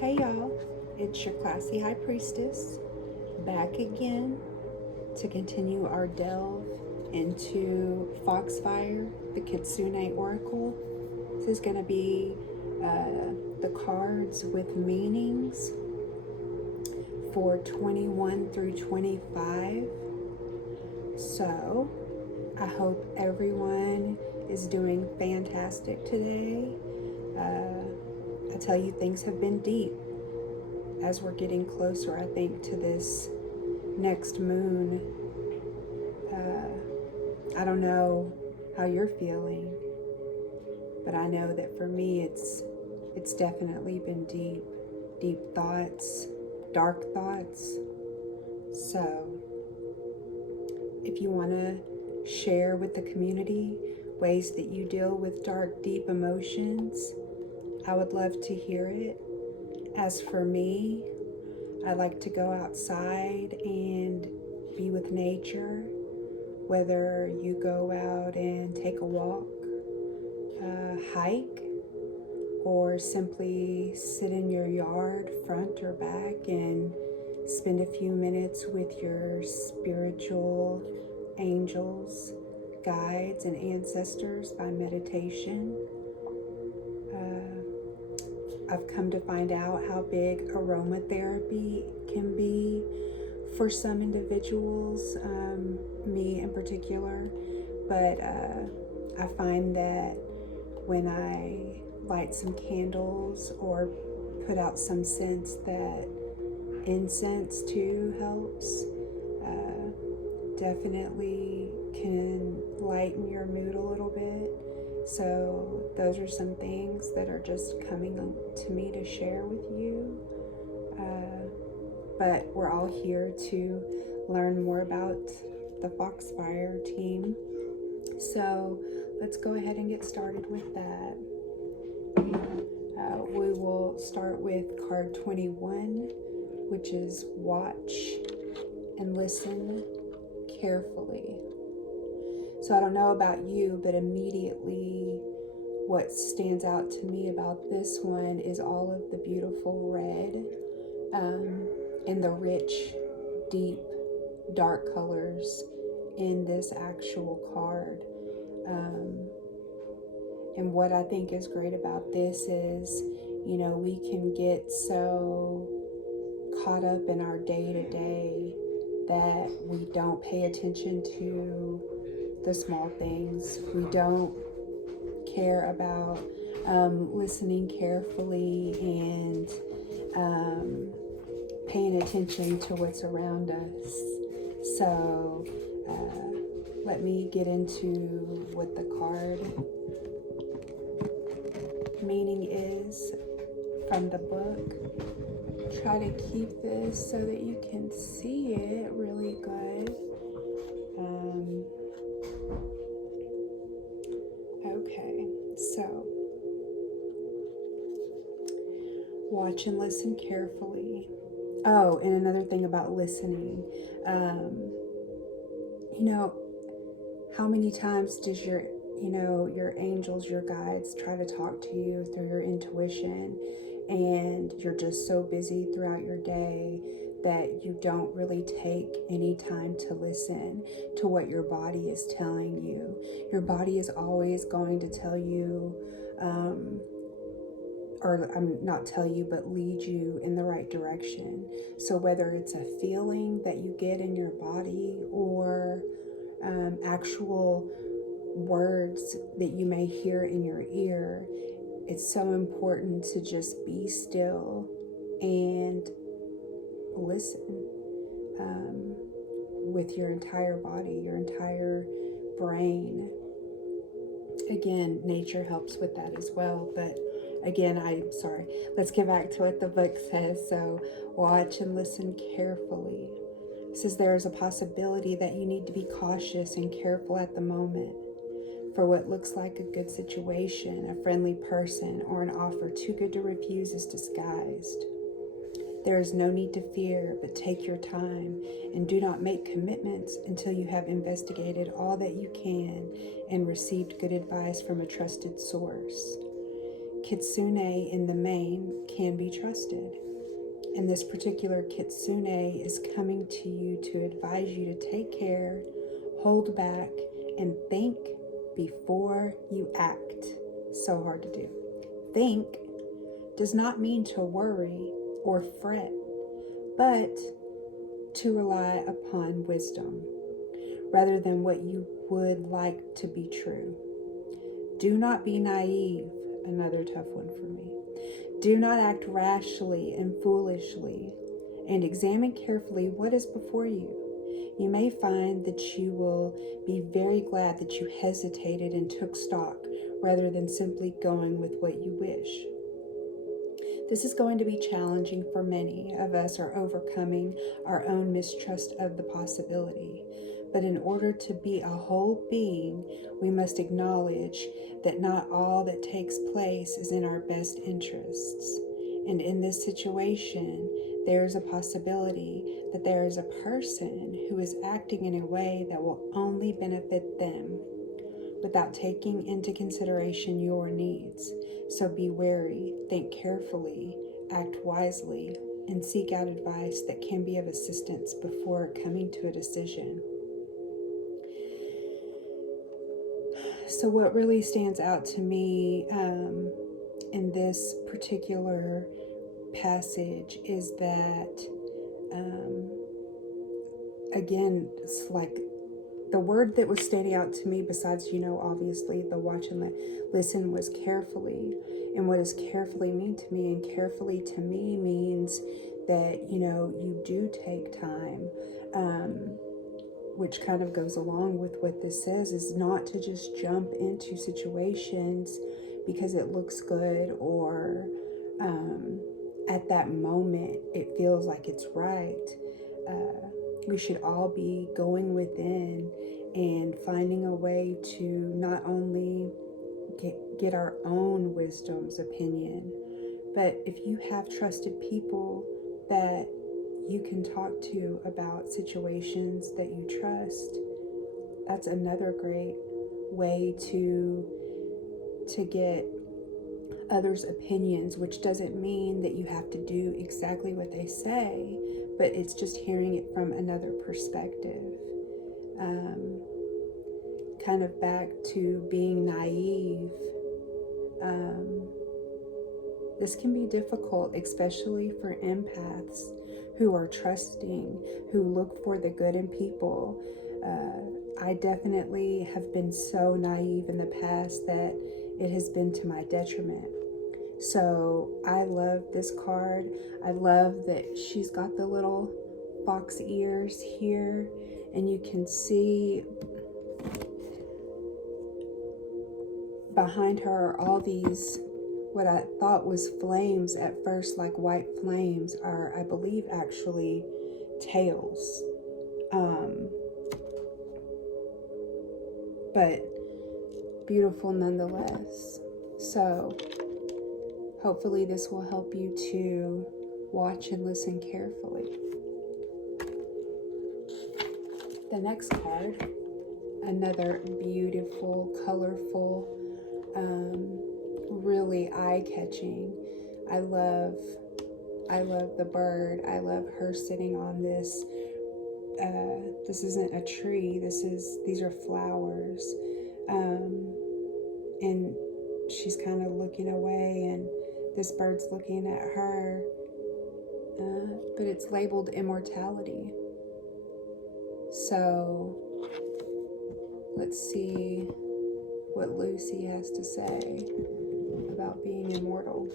Hey y'all, it's your classy high priestess back again to continue our delve into Foxfire, the Kitsune Oracle. This is going to be the cards with meanings for 21 through 25. So I hope everyone is doing fantastic today. I tell you, things have been deep as we're getting closer, I think, to this next moon. I don't know how you're feeling, but I know that for me it's definitely been deep thoughts, dark thoughts. So if you want to share with the community ways that you deal with dark, deep emotions, I would love to hear it. As for me, I like to go outside and be with nature, whether you go out and take a walk, hike, or simply sit in your yard, front or back, and spend a few minutes with your spiritual angels, guides, and ancestors by meditation. I've come to find out how big aromatherapy can be for some individuals, me in particular, but I find that when I light some candles or put out some scents, that incense too helps. Definitely can lighten your mood a little bit. So those are some things that are just coming to me to share with you. But we're all here to learn more about the Foxfire team. So let's go ahead and get started with that. We will start with card 21, which is watch and listen carefully. So I don't know about you, but immediately what stands out to me about this one is all of the beautiful red and the rich, deep, dark colors in this actual card. And what I think is great about this is, we can get so caught up in our day-to-day that we don't pay attention to the small things. We don't care about listening carefully and paying attention to what's around us. So let me get into what the card meaning is from the book. Try to keep this so that you can see it really good. Okay, so watch and listen carefully. Oh, and another thing about listening, how many times does your angels, your guides try to talk to you through your intuition, and you're just so busy throughout your day that you don't really take any time to listen to what your body is telling you. Your body is always going to tell you, or not tell you, but lead you in the right direction. So whether it's a feeling that you get in your body or actual words that you may hear in your ear, it's so important to just be still and listen with your entire body, your entire brain. Again, nature helps with that as well. But again, let's get back to what the book says. So watch and listen carefully. It says there is a possibility that you need to be cautious and careful at the moment for what looks like a good situation, a friendly person, or an offer too good to refuse is disguised. There is no need to fear, but take your time and do not make commitments until you have investigated all that you can and received good advice from a trusted source. kitsune in the main can be trusted. And this particular kitsune is coming to you to advise you to take care, hold back, and think before you act. So hard to do. Think does not mean to worry or fret, but to rely upon wisdom rather than what you would like to be true. Do not be naive, another tough one for me. Do not act rashly and foolishly, and examine carefully what is before you. You may find that you will be very glad that you hesitated and took stock rather than simply going with what you wish. This is going to be challenging for many of us are overcoming our own mistrust of the possibility. But in order to be a whole being, we must acknowledge that not all that takes place is in our best interests. And in this situation, there is a possibility that there is a person who is acting in a way that will only benefit them without taking into consideration your needs. So be wary, think carefully, act wisely, and seek out advice that can be of assistance before coming to a decision. So what really stands out to me in this particular passage is that, again, it's like the word that was standing out to me, besides, obviously the watch and listen, was carefully. And what does carefully mean to me? And carefully to me means that, you do take time, which kind of goes along with what this says, is not to just jump into situations because it looks good or at that moment it feels like it's right. We should all be going within and finding a way to not only get our own wisdom's opinion, but if you have trusted people that you can talk to about situations that you trust, that's another great way to get others' opinions, which doesn't mean that you have to do exactly what they say, but it's just hearing it from another perspective. Kind of back to being naive. This can be difficult, especially for empaths who are trusting, who look for the good in people. I definitely have been so naive in the past that it has been to my detriment. So I love this card. I love that she's got the little fox ears here, and you can see behind her are all these, what I thought was flames at first, like white flames, are, I believe, actually tails. But beautiful nonetheless. So hopefully this will help you to watch and listen carefully. The next card, another beautiful, colorful, really eye-catching. I love the bird. I love her sitting on this. This isn't a tree. These are flowers. And she's kind of looking away, and this bird's looking at her. But it's labeled immortality. So let's see what Lucy has to say about being immortal.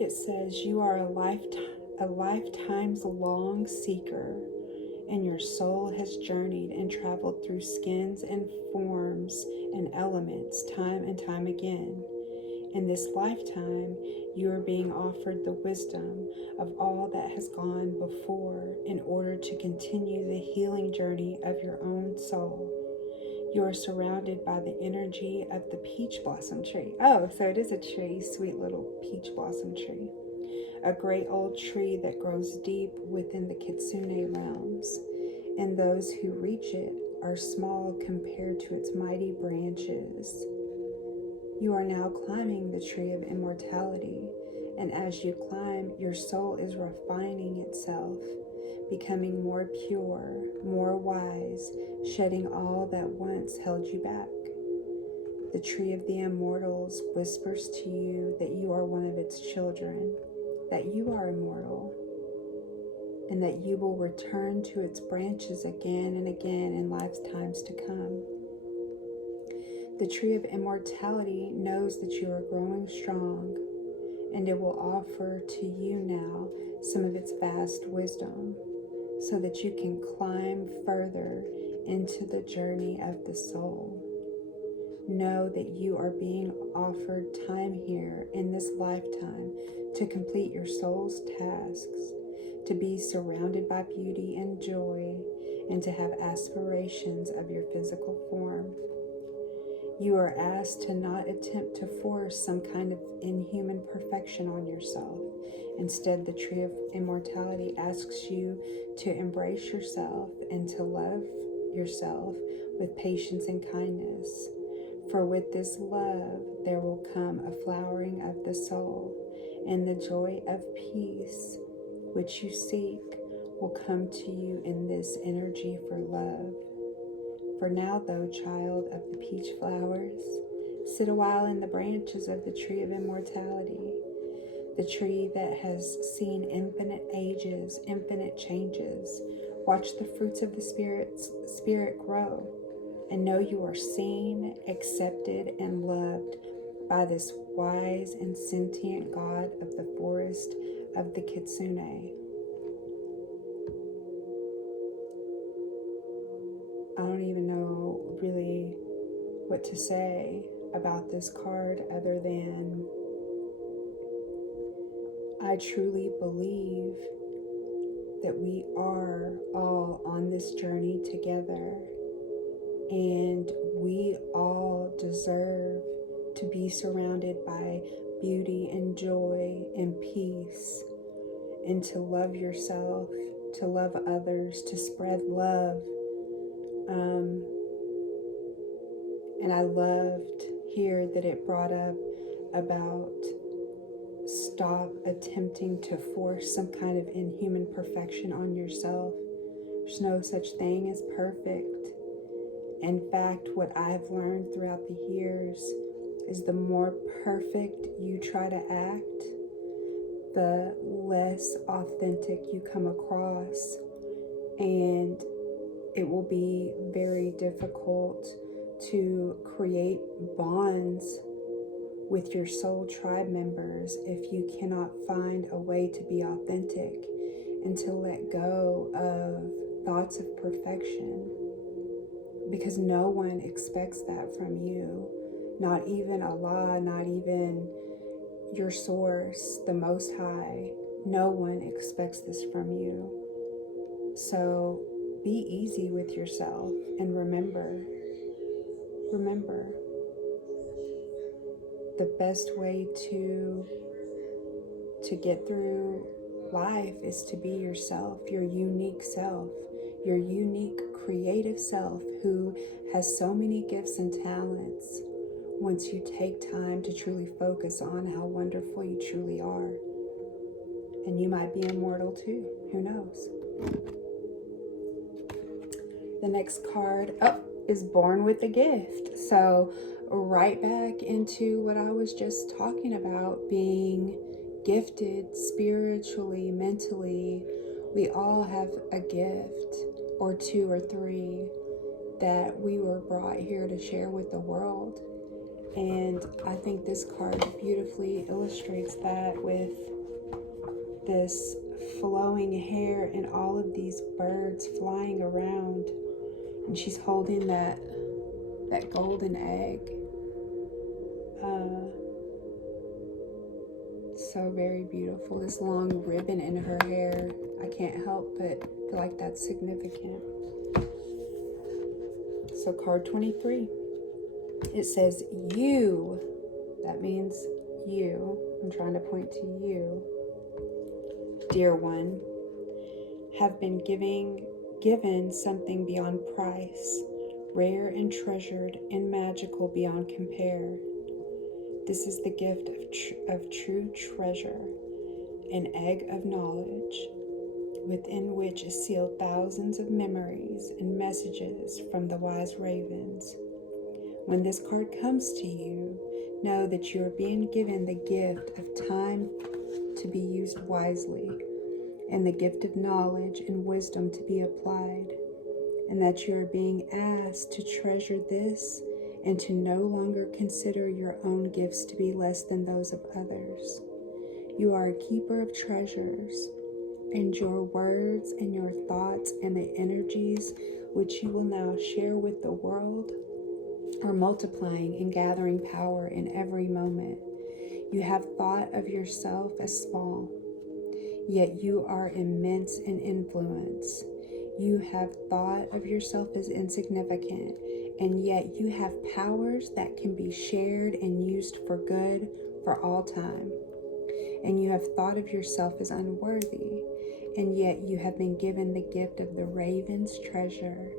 It says, you are a lifetime's long seeker, and your soul has journeyed and traveled through skins and forms and elements time and time again. In this lifetime, you are being offered the wisdom of all that has gone before in order to continue the healing journey of your own soul. You are surrounded by the energy of the peach blossom tree. Oh, so it is a tree, sweet little peach blossom tree. A great old tree that grows deep within the kitsune realms, and those who reach it are small compared to its mighty branches. You are now climbing the tree of immortality, and as you climb, your soul is refining itself, becoming more pure, more wise, shedding all that once held you back. The tree of the immortals whispers to you that you are one of its children, that you are immortal, and that you will return to its branches again and again in lifetimes to come. The tree of immortality knows that you are growing strong, and it will offer to you now some of its vast wisdom, so that you can climb further into the journey of the soul. Know that you are being offered time here in this lifetime to complete your soul's tasks, to be surrounded by beauty and joy, and to have aspirations of your physical form. You are asked to not attempt to force some kind of inhuman perfection on yourself. Instead, the tree of immortality asks you to embrace yourself and to love yourself with patience and kindness. For with this love, there will come a flowering of the soul, and the joy of peace, which you seek, will come to you in this energy for love. For now, though, child of the peach flowers, sit a while in the branches of the tree of immortality, the tree that has seen infinite ages, infinite changes. Watch the fruits of the spirit grow, and know you are seen, accepted, and loved by this wise and sentient God of the forest of the Kitsune. I don't even know really what to say about this card other than I truly believe that we are all on this journey together, and we all deserve to be surrounded by beauty and joy and peace, and to love yourself, to love others, to spread love. And I loved here that it brought up about stop attempting to force some kind of inhuman perfection on yourself. There's no such thing as perfect. In fact, what I've learned throughout the years is the more perfect you try to act, the less authentic you come across, and it will be very difficult to create bonds with your soul tribe members if you cannot find a way to be authentic and to let go of thoughts of perfection, because no one expects that from you, not even Allah, not even your source, the Most High. No one expects this from you. So be easy with yourself, and remember, the best way to get through life is to be yourself, your unique self, your unique creative self who has so many gifts and talents once you take time to truly focus on how wonderful you truly are. And you might be immortal too, who knows? The next card is Born with a Gift. So right back into what I was just talking about, being gifted spiritually, mentally. We all have a gift or two or three that we were brought here to share with the world. And I think this card beautifully illustrates that with this flowing hair and all of these birds flying around. And she's holding that golden egg. So very beautiful. This long ribbon in her hair. I can't help but feel like that's significant. So card 23. It says you. That means you. I'm trying to point to you. Dear one, have been given something beyond price, rare and treasured and magical beyond compare. This is the gift of true treasure, an egg of knowledge, within which is sealed thousands of memories and messages from the wise ravens. When this card comes to you, know that you are being given the gift of time to be used wisely, and the gift of knowledge and wisdom to be applied, and that you are being asked to treasure this and to no longer consider your own gifts to be less than those of others. You are a keeper of treasures, and your words and your thoughts and the energies which you will now share with the world are multiplying and gathering power in every moment. You have thought of yourself as small, yet you are immense in influence. You have thought of yourself as insignificant, and yet you have powers that can be shared and used for good for all time. And you have thought of yourself as unworthy, and yet you have been given the gift of the raven's treasure.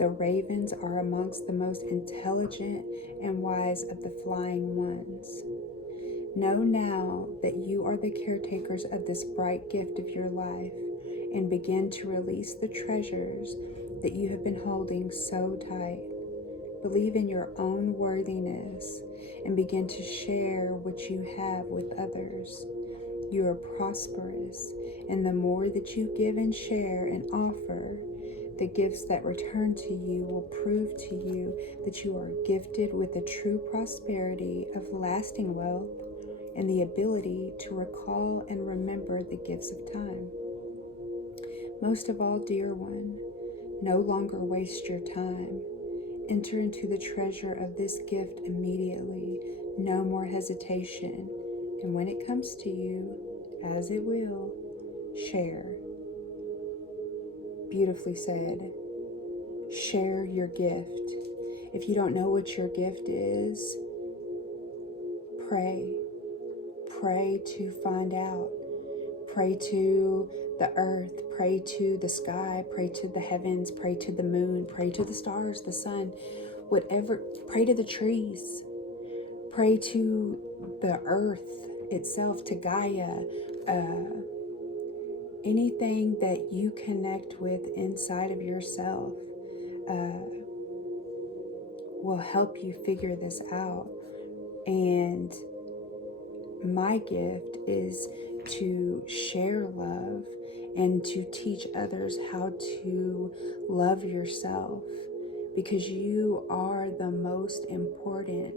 The ravens are amongst the most intelligent and wise of the flying ones. Know now that you are the caretakers of this bright gift of your life, and begin to release the treasures that you have been holding so tight. Believe in your own worthiness and begin to share what you have with others. You are prosperous, and the more that you give and share and offer, the gifts that return to you will prove to you that you are gifted with a true prosperity of lasting wealth and the ability to recall and remember the gifts of time. Most of all, dear one, no longer waste your time. Enter into the treasure of this gift immediately. No more hesitation. And when it comes to you, as it will, share. Beautifully said. Share your gift. If you don't know what your gift is, pray. Pray to find out. Pray to the earth, pray to the sky, pray to the heavens, pray to the moon, pray to the stars, the sun, whatever. Pray to the trees. Pray to the earth itself, to Gaia. Anything that you connect with inside of yourself will help you figure this out. And my gift is to share love and to teach others how to love yourself, because you are the most important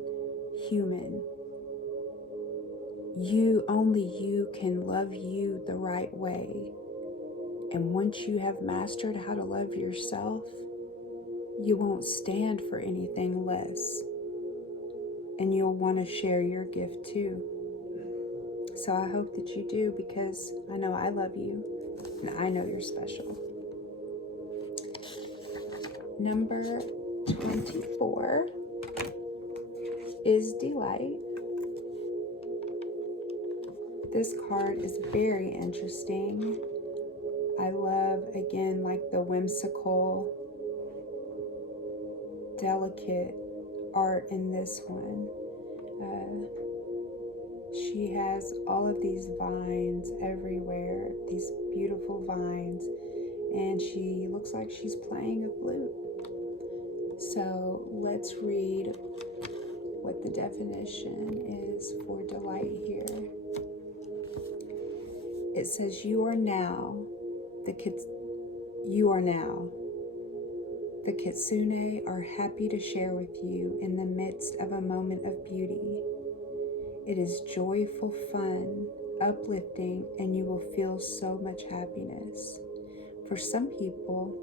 human. Only you can love you the right way. And once you have mastered how to love yourself, you won't stand for anything less. And you'll want to share your gift too. So I hope that you do, because I know I love you and I know you're special. Number 24 is Delight. This card is very interesting. I love, again, like the whimsical, delicate art in this one. She has all of these vines everywhere, these beautiful vines, and she looks like she's playing a flute. So let's read what the definition is for delight here. It says, you are now. The kitsune are happy to share with you in the midst of a moment of beauty. It is joyful fun, uplifting, and you will feel so much happiness. For some people,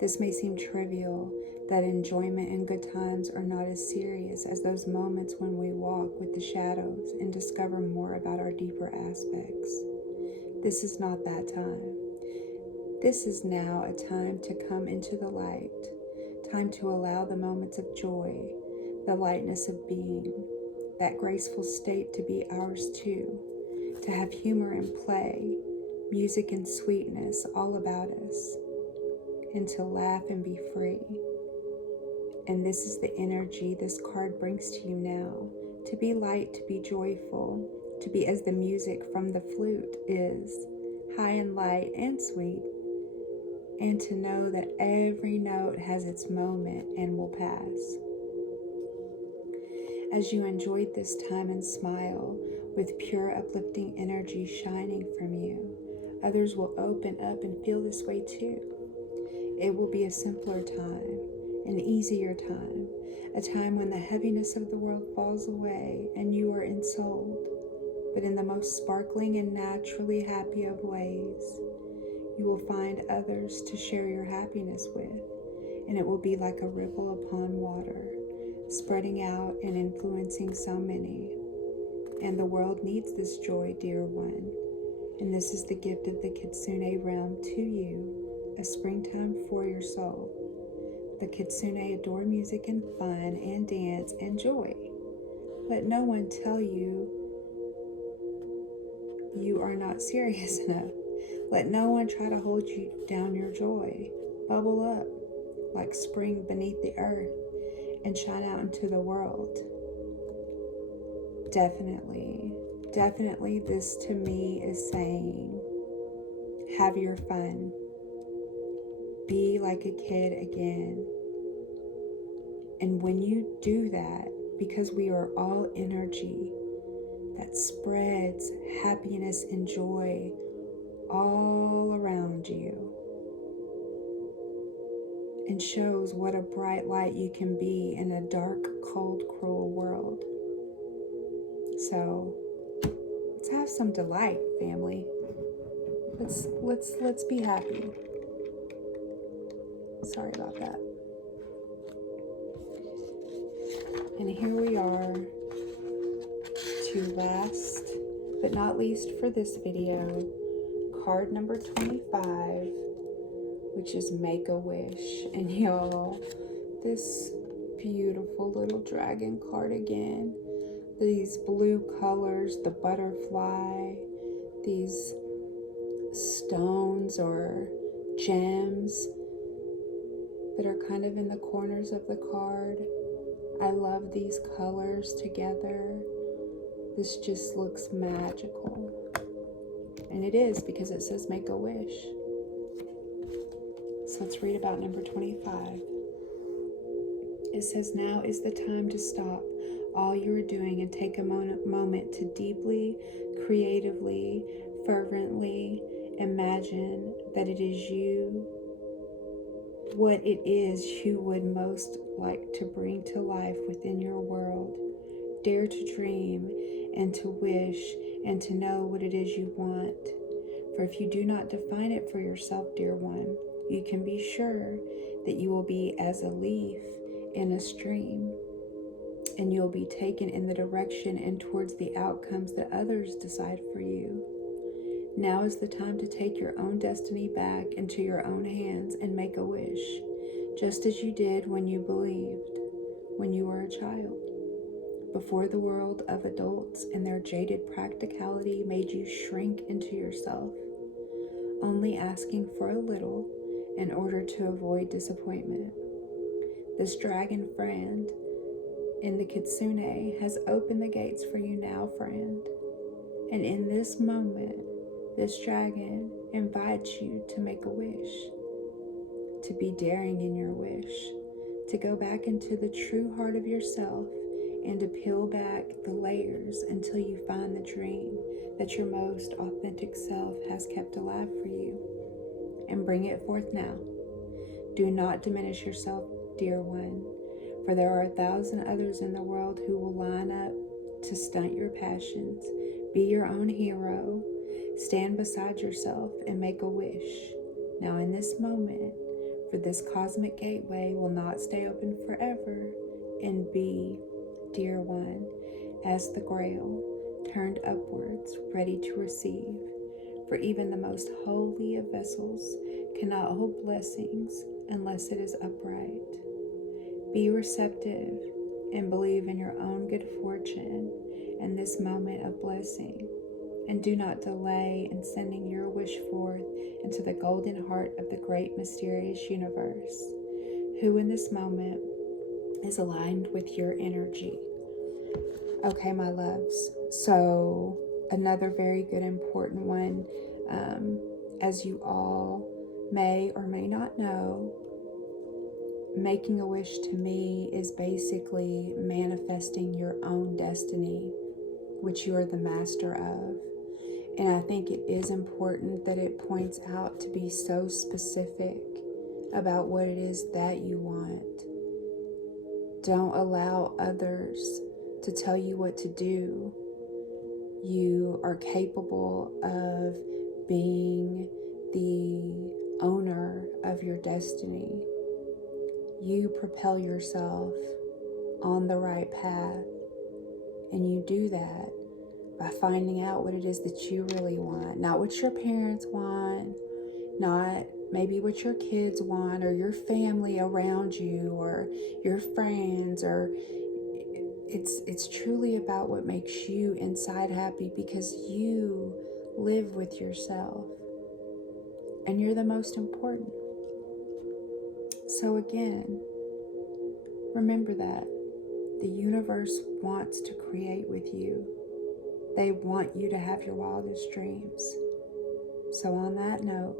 this may seem trivial, that enjoyment and good times are not as serious as those moments when we walk with the shadows and discover more about our deeper aspects. This is not that time. This is now a time to come into the light, time to allow the moments of joy, the lightness of being, that graceful state to be ours too, to have humor and play, music and sweetness all about us, and to laugh and be free. And this is the energy this card brings to you now, to be light, to be joyful, to be as the music from the flute is, high and light and sweet, and to know that every note has its moment and will pass. As you enjoyed this time and smile with pure uplifting energy shining from you, others will open up and feel this way too. It will be a simpler time, an easier time, a time when the heaviness of the world falls away and you are ensouled, but in the most sparkling and naturally happy of ways. You will find others to share your happiness with, and it will be like a ripple upon water, spreading out and influencing so many. And the world needs this joy, dear one, and this is the gift of the Kitsune realm to you, a springtime for your soul. The Kitsune adore music and fun and dance and joy. Let no one tell you you are not serious enough. Let no one try to hold you down your joy. Bubble up like spring beneath the earth and shine out into the world. Definitely this to me is saying, have your fun. Be like a kid again. And when you do that, because we are all energy that spreads happiness and joy all around you and shows what a bright light you can be in a dark, cold, cruel world. So let's have some delight, family. Let's be happy. Sorry about that. And here we are to last but not least for this video, card number 25, which is Make a Wish. And y'all, this beautiful little dragon card again, these blue colors, the butterfly, these stones or gems that are kind of in the corners of the card. I love these colors together. This just looks magical. And it is, because it says make a wish. So let's read about number 25. It says, now is the time to stop all you are doing and take a moment to deeply, creatively, fervently imagine that it is you, what it is you would most like to bring to life within your world. Dare to dream and to wish and to know what it is you want. For if you do not define it for yourself, dear one, you can be sure that you will be as a leaf in a stream, and you'll be taken in the direction and towards the outcomes that others decide for you. Now is the time to take your own destiny back into your own hands and make a wish, just as you did when you believed, when you were a child, before the world of adults and their jaded practicality made you shrink into yourself, only asking for a little in order to avoid disappointment. This dragon friend in the Kitsune has opened the gates for you now, friend. And in this moment, this dragon invites you to make a wish, to be daring in your wish, to go back into the true heart of yourself and to peel back the layers until you find the dream that your most authentic self has kept alive for you. And bring it forth now. Do not diminish yourself, dear one, for there are 1,000 others in the world who will line up to stunt your passions. Be your own hero. Stand beside yourself and make a wish. Now in this moment, for this cosmic gateway will not stay open forever, and be, dear one, as the grail, turned upwards, ready to receive. For even the most holy of vessels cannot hold blessings unless it is upright. Be receptive and believe in your own good fortune and this moment of blessing. And do not delay in sending your wish forth into the golden heart of the great mysterious universe, who in this moment is aligned with your energy. Okay, my loves. So, another very good, important one. As you all may or may not know, making a wish to me is basically manifesting your own destiny, which you are the master of. And I think it is important that it points out to be so specific about what it is that you want. Don't allow others to tell you what to do. You are capable of being the owner of your destiny. You propel yourself on the right path, and you do that by finding out what it is that you really want, not what your parents want, not maybe what your kids want, or your family around you, or your friends, or it's truly about what makes you inside happy, because you live with yourself and you're the most important. So again, remember that the universe wants to create with you. They want you to have your wildest dreams. So on that note,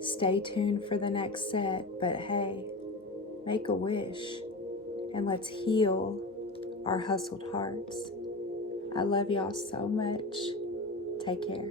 stay tuned for the next set, but hey, make a wish and let's heal our hustled hearts. I love y'all so much. Take care.